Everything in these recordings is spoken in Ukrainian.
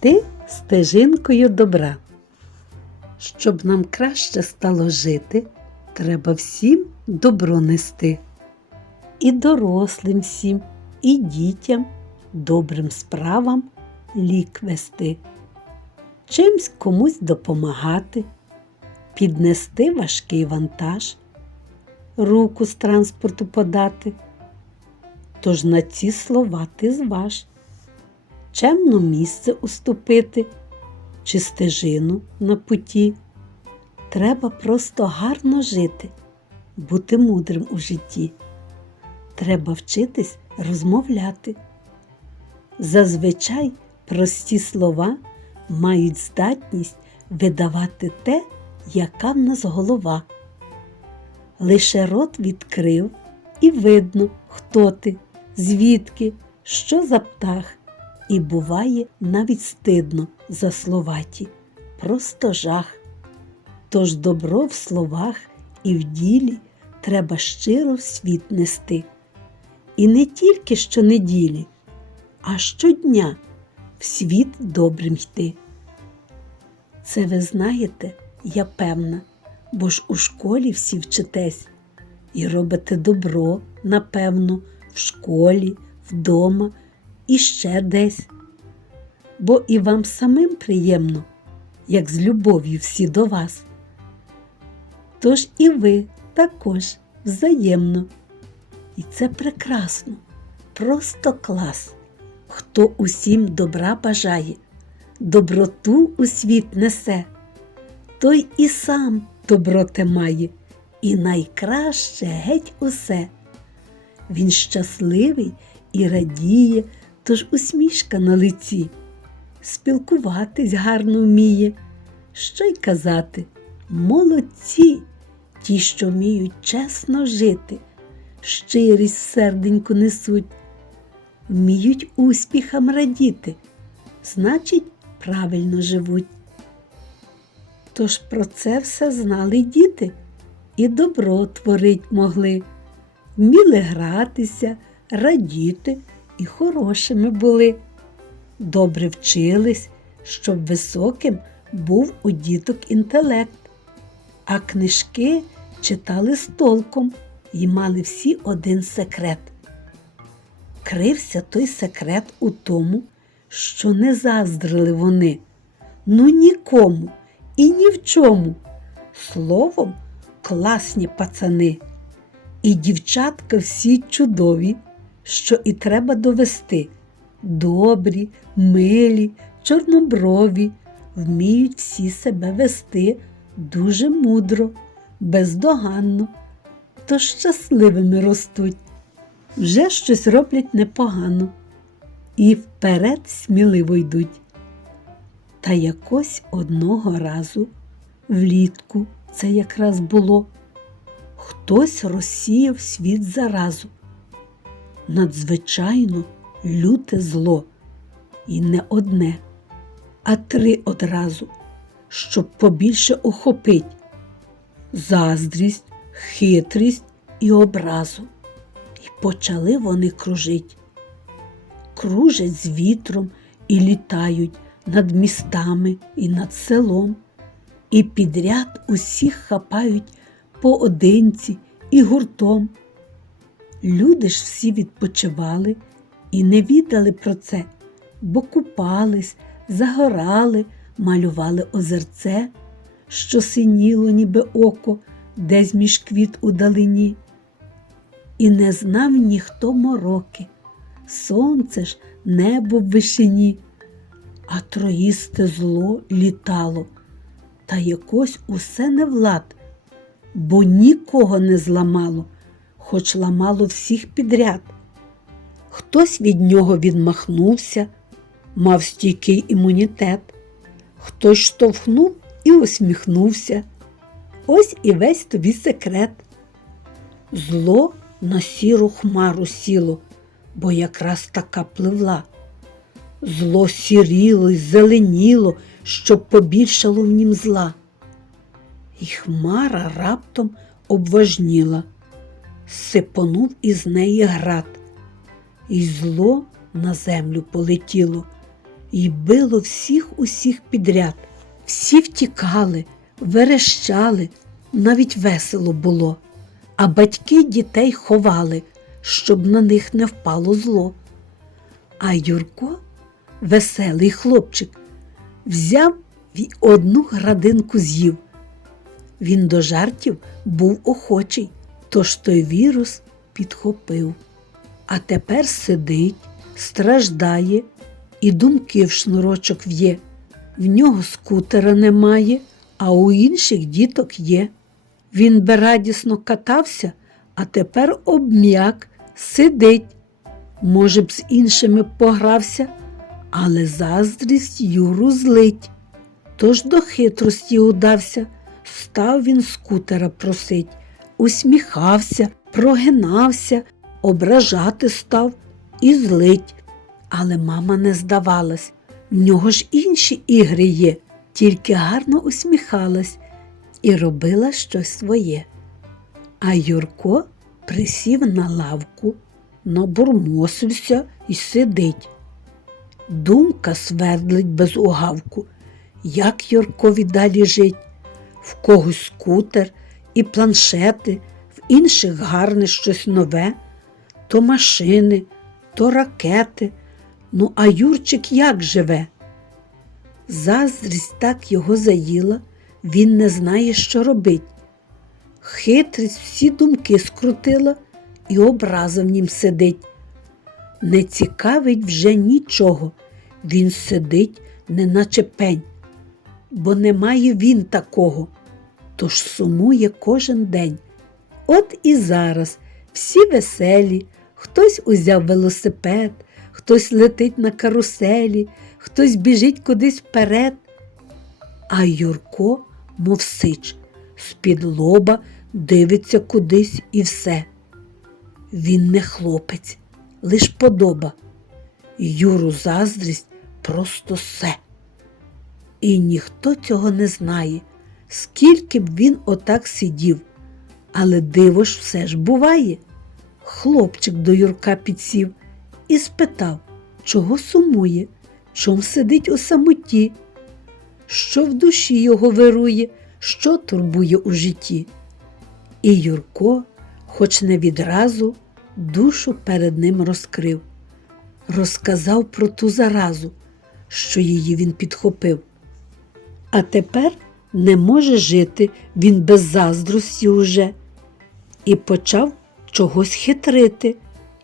Йти стежинкою добра. Щоб нам краще стало жити, треба всім добро нести. І дорослим всім, і дітям добрим справам лік вести. Чимсь комусь допомагати, піднести важкий вантаж, руку з транспорту подати. Тож на ці слова ти зваж, чемно місце уступити чи стежину на путі. Треба просто гарно жити, бути мудрим у житті. Треба вчитись розмовляти. Зазвичай прості слова мають здатність видавати те, яка в нас голова. Лише рот відкрив і видно, хто ти, звідки, що за птах, і буває навіть стидно за словаті, просто жах. Тож добро в словах і в ділі треба щиро в світ нести. І не тільки щонеділі, а щодня в світ добрим йти. Це ви знаєте, я певна, бо ж у школі всі вчитесь і робите добро, напевно, в школі, вдома і ще десь. Бо і вам самим приємно, як з любов'ю всі до вас. Тож і ви також взаємно. І це прекрасно, просто клас. Хто усім добра бажає, доброту у світ несе, той і сам доброте має, і найкраще геть усе. Він щасливий і радіє, тож усмішка на лиці, спілкуватись гарно вміє, що й казати, молодці, ті, що вміють чесно жити, щирість серденьку несуть, вміють успіхам радіти, значить, правильно живуть. Тож про це все знали діти. І добро творить могли, вміли гратися, радіти і хорошими були. Добре вчились, щоб високим був у діток інтелект, а книжки читали з толком і мали всі один секрет. Крився той секрет у тому, що не заздрили вони, ну нікому і ні в чому. Словом, класні пацани. І дівчатка всі чудові, що і треба довести. Добрі, милі, чорноброві, вміють всі себе вести дуже мудро, бездоганно, то щасливими ростуть, вже щось роблять непогано і вперед сміливо йдуть. Та якось одного разу влітку це якраз було, хтось розсіяв світ заразу. Надзвичайно люте зло, і не одне, а три одразу, щоб побільше охопить заздрість, хитрість і образу. І почали вони кружить. Кружать з вітром і літають над містами і над селом, і підряд усіх хапають поодинці і гуртом. Люди ж всі відпочивали і не відали про це, бо купались, загорали, малювали озерце, що синіло, ніби око, десь між квіт у далині. І не знав ніхто мороки, сонце ж небо в вишині, а троїсте зло літало, та якось усе не влад, бо нікого не зламало, хоч ламало всіх підряд. Хтось від нього відмахнувся, мав стійкий імунітет, хтось штовхнув і усміхнувся. Ось і весь тобі секрет. Зло на сіру хмару сіло, бо якраз така пливла. Зло сіріло й зеленіло, щоб побільшало в нім зла. І хмара раптом обважніла, сипонув із неї град, і зло на землю полетіло, і било всіх усіх підряд. Всі втікали, верещали, навіть весело було, а батьки дітей ховали, щоб на них не впало зло. А Юрко, веселий хлопчик, взяв і одну градинку з'їв. Він до жартів був охочий, тож той вірус підхопив. А тепер сидить, страждає і думки в шнурочок в'є. В нього скутера немає, а у інших діток є. Він би радісно катався, а тепер обм'як, сидить. Може б, з іншими погрався, але заздрість Юру злить. Тож до хитрості удався, став він скутера просить, усміхався, прогинався, ображати став і злить. Але мама не здавалась, в нього ж інші ігри є, тільки гарно усміхалась і робила щось своє. А Юрко присів на лавку, набурмосився і сидить. Думка свердлить без угавку, як Юркові далі жить, в когось скутер і планшети, в інших гарне щось нове, то машини, то ракети. Ну, а Юрчик як живе? Заздрість так його заїла, він не знає, що робить. Хитрість всі думки скрутила і образа в нім сидить. Не цікавить вже нічого, він сидить, неначе пень, бо немає він такого, тож сумує кожен день. От і зараз всі веселі, хтось узяв велосипед, хтось летить на каруселі, хтось біжить кудись вперед. А Юрко, мов сич, з-під лоба дивиться кудись і все. Він не хлопець, лиш подоба. Юру заздрість просто се. І ніхто цього не знає, скільки б він отак сидів. Але диво ж все ж буває. Хлопчик до Юрка підсів і спитав, чого сумує, чом сидить у самоті, що в душі його вирує, що турбує у житті. І Юрко, хоч не відразу, душу перед ним розкрив, розказав про ту заразу, що її він підхопив. А тепер не може жити він без заздрості уже, і почав чогось хитрити,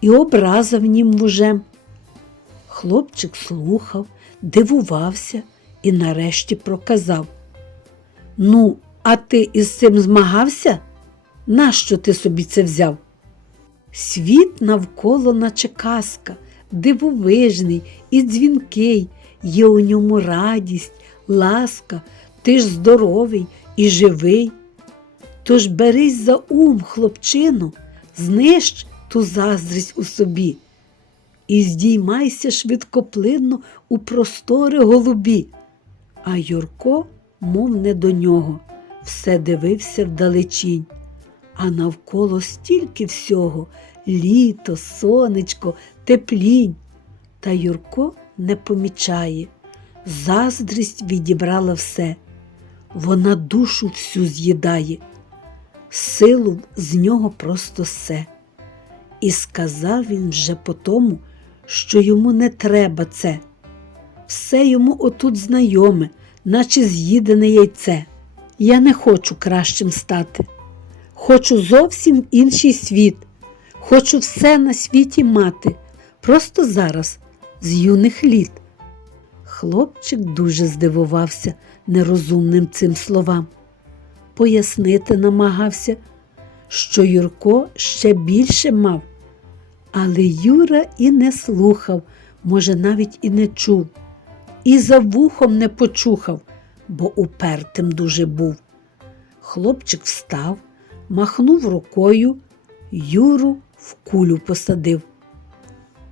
і образа в нім мужем. Хлопчик слухав, дивувався і нарешті проказав. Ну, а ти із цим змагався? Нащо ти собі це взяв? Світ навколо, наче казка, дивовижний і дзвінкий, є у ньому радість, ласка, ти ж здоровий і живий. Тож берись за ум, хлопчину, знищ ту заздрість у собі і здіймайся швидкоплинно у простори голубі. А Юрко, мов не до нього, все дивився вдалечінь, а навколо стільки всього літо, сонечко, теплінь. Та Юрко не помічає. Заздрість відібрала все, вона душу всю з'їдає, силу з нього просто все. І сказав він вже по тому, що йому не треба це. Все йому отут знайоме, наче з'їдене яйце. Я не хочу кращим стати. Хочу зовсім інший світ, хочу все на світі мати, просто зараз, з юних літ. Хлопчик дуже здивувався нерозумним цим словам. Пояснити намагався, що Юрко ще більше мав, але Юра і не слухав, може, навіть і не чув, і за вухом не почухав, бо упертим дуже був. Хлопчик встав, махнув рукою, Юру в кулю посадив.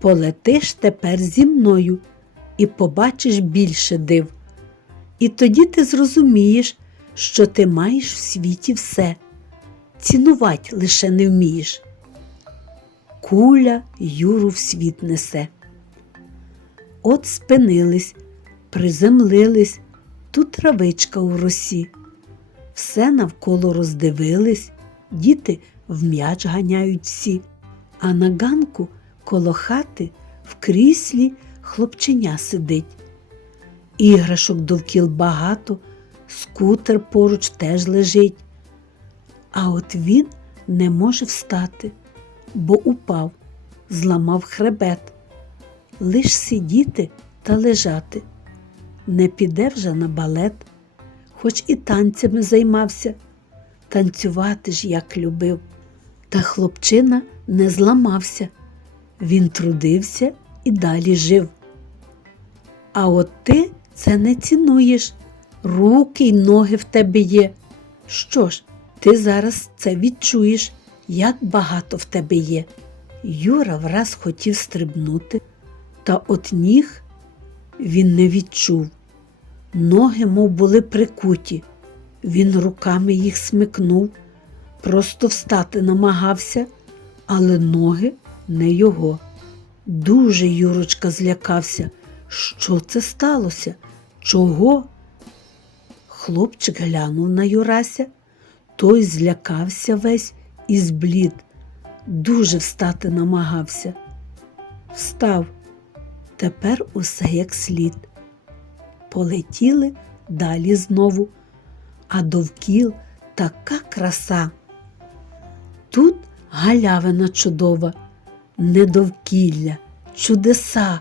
Полетиш тепер зі мною і побачиш більше див. І тоді ти зрозумієш, що ти маєш в світі все, цінувати лише не вмієш. Куля Юру в світ несе. От спинились, приземлились, тут травичка у росі. Все навколо роздивились, діти в м'яч ганяють всі, а на ганку коло хати в кріслі хлопченя сидить. Іграшок довкіл багато, скутер поруч теж лежить. А от він не може встати, бо упав, зламав хребет. Лиш сидіти та лежати. Не піде вже на балет, хоч і танцями займався. Танцювати ж як любив. Та хлопчина не зламався. Він трудився і далі жив. А от ти це не цінуєш, руки й ноги в тебе є. Що ж, ти зараз це відчуєш, як багато в тебе є. Юра враз хотів стрибнути, та от ніг він не відчув. Ноги, мов були прикуті. Він руками їх смикнув, просто встати намагався, але ноги не його. Дуже Юрочка злякався. Що це сталося? Чого? Хлопчик глянув на Юрася, той злякався весь і зблід. Дуже встати намагався. Встав. Тепер усе як слід. Полетіли далі знову, а довкіл така краса. Тут галявина чудова, не довкілля, чудеса,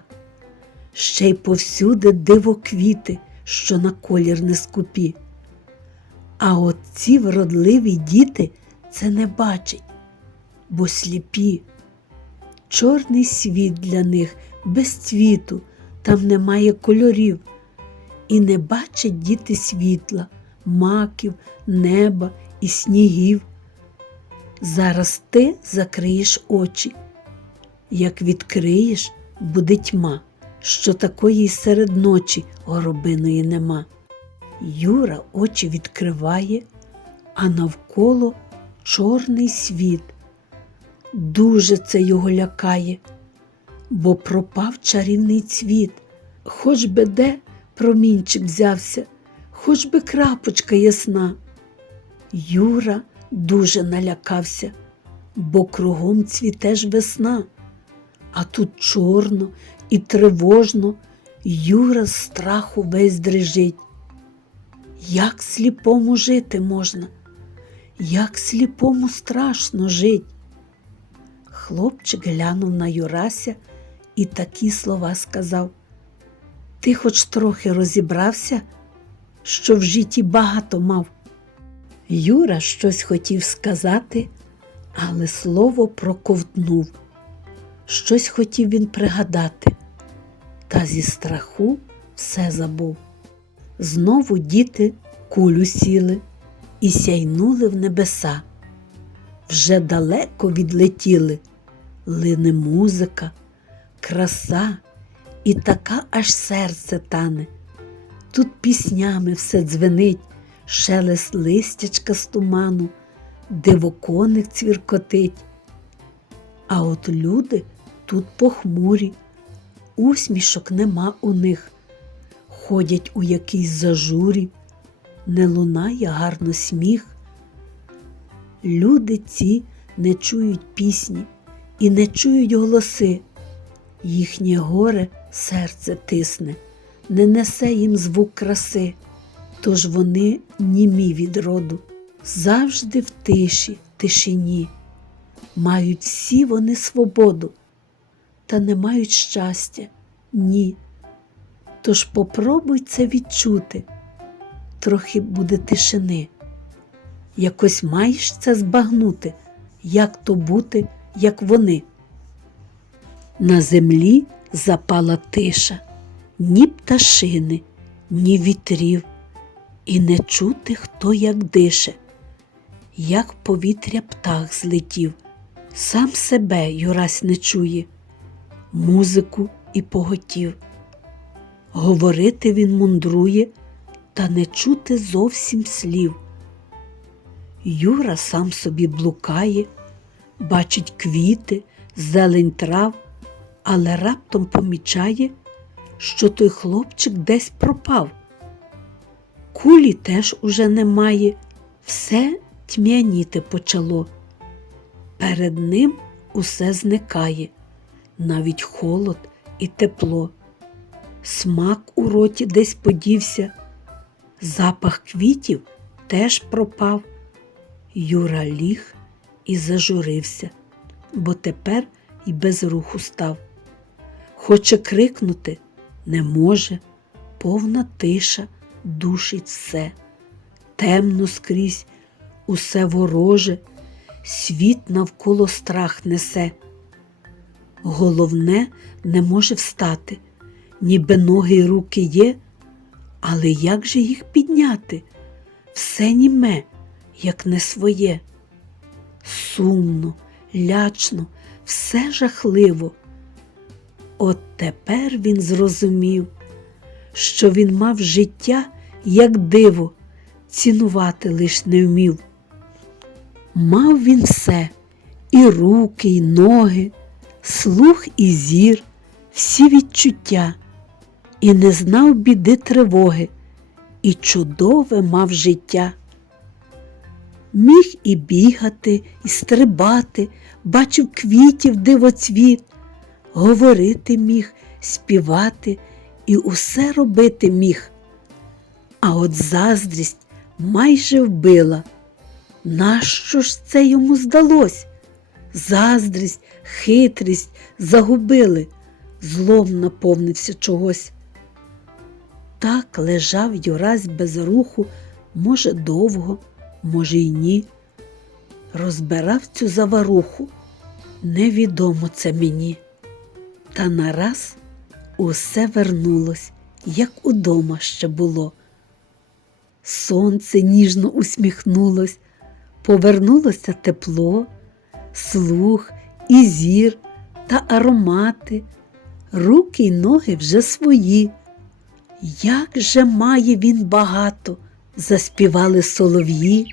ще й повсюди дивоквіти, що на колір не скупі. А от ці вродливі діти це не бачать, бо сліпі. Чорний світ для них без цвіту, там немає кольорів, і не бачать діти світла, маків, неба і снігів. Зараз ти закриєш очі. Як відкриєш, буде тьма, що такої й серед ночі горобиної нема. Юра очі відкриває, а навколо чорний світ. Дуже це його лякає, бо пропав чарівний цвіт, хоч би де промінчик взявся, хоч би крапочка ясна. Юра дуже налякався, бо кругом цвіте ж весна, а тут чорно і тривожно Юра з страху весь дрижить. Як сліпому жити можна, як сліпому страшно жить. Хлопчик глянув на Юрася і такі слова сказав. Ти хоч трохи розібрався, що в житті багато мав. Юра щось хотів сказати, але слово проковтнув. Щось хотів він пригадати, та зі страху все забув. Знову діти кулю сіли і сяйнули в небеса. Вже далеко відлетіли, лине музика, краса і така аж серце тане. Тут піснями все дзвенить, шелест листячка з туману, дивоконик цвіркотить. А от люди тут похмурі, усмішок нема у них, ходять у якійсь зажурі, не лунає гарно сміх. Люди ці не чують пісні і не чують голоси, їхнє горе серце тисне, не несе їм звук краси, тож вони німі від роду, завжди в тиші, тишині. Мають всі вони свободу, та не мають щастя, ні. Тож попробуй це відчути, трохи буде тишини. Якось маєш це збагнути, як то бути, як вони. На землі запала тиша, ні пташини, ні вітрів, і не чути, хто як дише, як повітря птах злетів, сам себе Юрась не чує, музику і поготів. Говорити він мундрує, та не чути зовсім слів. Юра сам собі блукає, бачить квіти, зелень трав, але раптом помічає що той хлопчик десь пропав. Кулі теж уже немає, все тьмяніти почало. Перед ним усе зникає, навіть холод і тепло. Смак у роті десь подівся, запах квітів теж пропав. Юра ліг і зажурився, бо тепер і без руху став. Хоче крикнути, не може, повна тиша душить все, темно скрізь, усе вороже, світ навколо страх несе. Головне, не може встати, ніби ноги й руки є, але як же їх підняти? Все німе, як не своє. Сумно, лячно, все жахливо. От тепер він зрозумів, що він мав життя, як диво, цінувати лиш не вмів. Мав він все і руки, і ноги, слух і зір, всі відчуття, і не знав біди тривоги, і чудове мав життя. Міг і бігати, і стрибати, бачив квітів дивоцвіт, говорити міг, співати і усе робити міг. А от заздрість майже вбила. Нащо ж це йому здалось? Заздрість, хитрість загубили, злом наповнився чогось. Так лежав Юрась без руху, може, довго, може, й ні. Розбирав цю заваруху. Невідомо це мені. Та нараз усе вернулось, як удома ще було. Сонце ніжно усміхнулось, повернулося тепло, слух і зір та аромати, руки й ноги вже свої. Як же має він багато, заспівали солов'ї,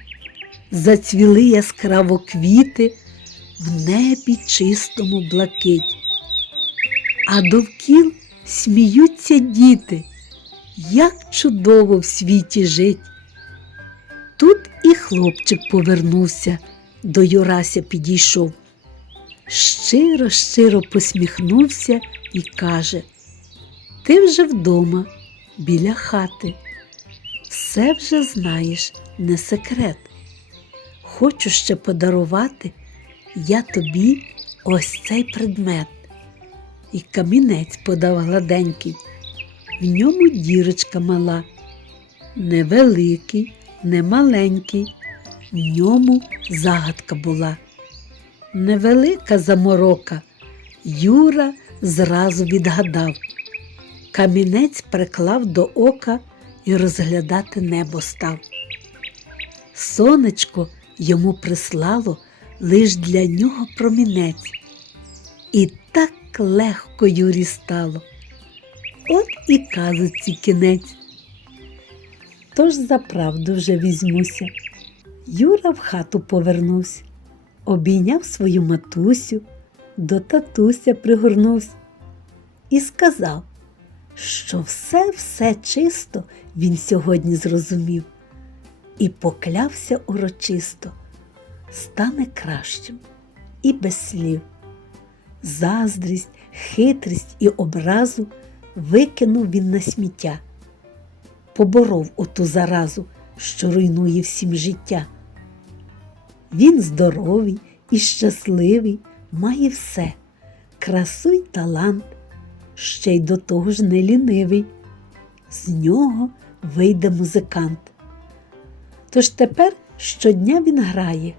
зацвіли яскраво квіти, в небі чистому блакить. А довкіл сміються діти, як чудово в світі жить. Тут і хлопчик повернувся, до Юрася підійшов. Щиро, щиро посміхнувся і каже: Ти вже вдома, біля хати. Все вже знаєш, не секрет. Хочу ще подарувати я тобі ось цей предмет. І камінець подав гладенький, в ньому дірочка мала, невеликий, не маленький, в ньому загадка була. Невелика заморока, Юра зразу відгадав. Камінець приклав до ока і розглядати небо став. Сонечко йому прислало лиш для нього промінець. І так легко Юрі стало. От і казуці кінець. Тож за правду вже візьмуся. Юра в хату повернувся, обійняв свою матусю, до татуся пригорнувся і сказав, що все-все чисто він сьогодні зрозумів і поклявся урочисто, стане кращим і без слів. Заздрість, хитрість і образу викинув він на сміття, поборов оту заразу, що руйнує всім життя. Він здоровий і щасливий, має все, красу й талант, ще й до того ж не лінивий. З нього вийде музикант. Тож тепер щодня він грає.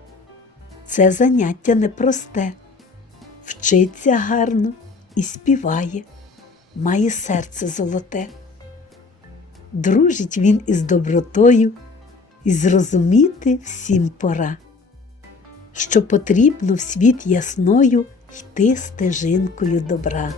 Це заняття непросте, вчиться гарно і співає, має серце золоте. Дружить він із добротою і зрозуміти всім пора, що потрібно в світ ясною йти стежинкою добра.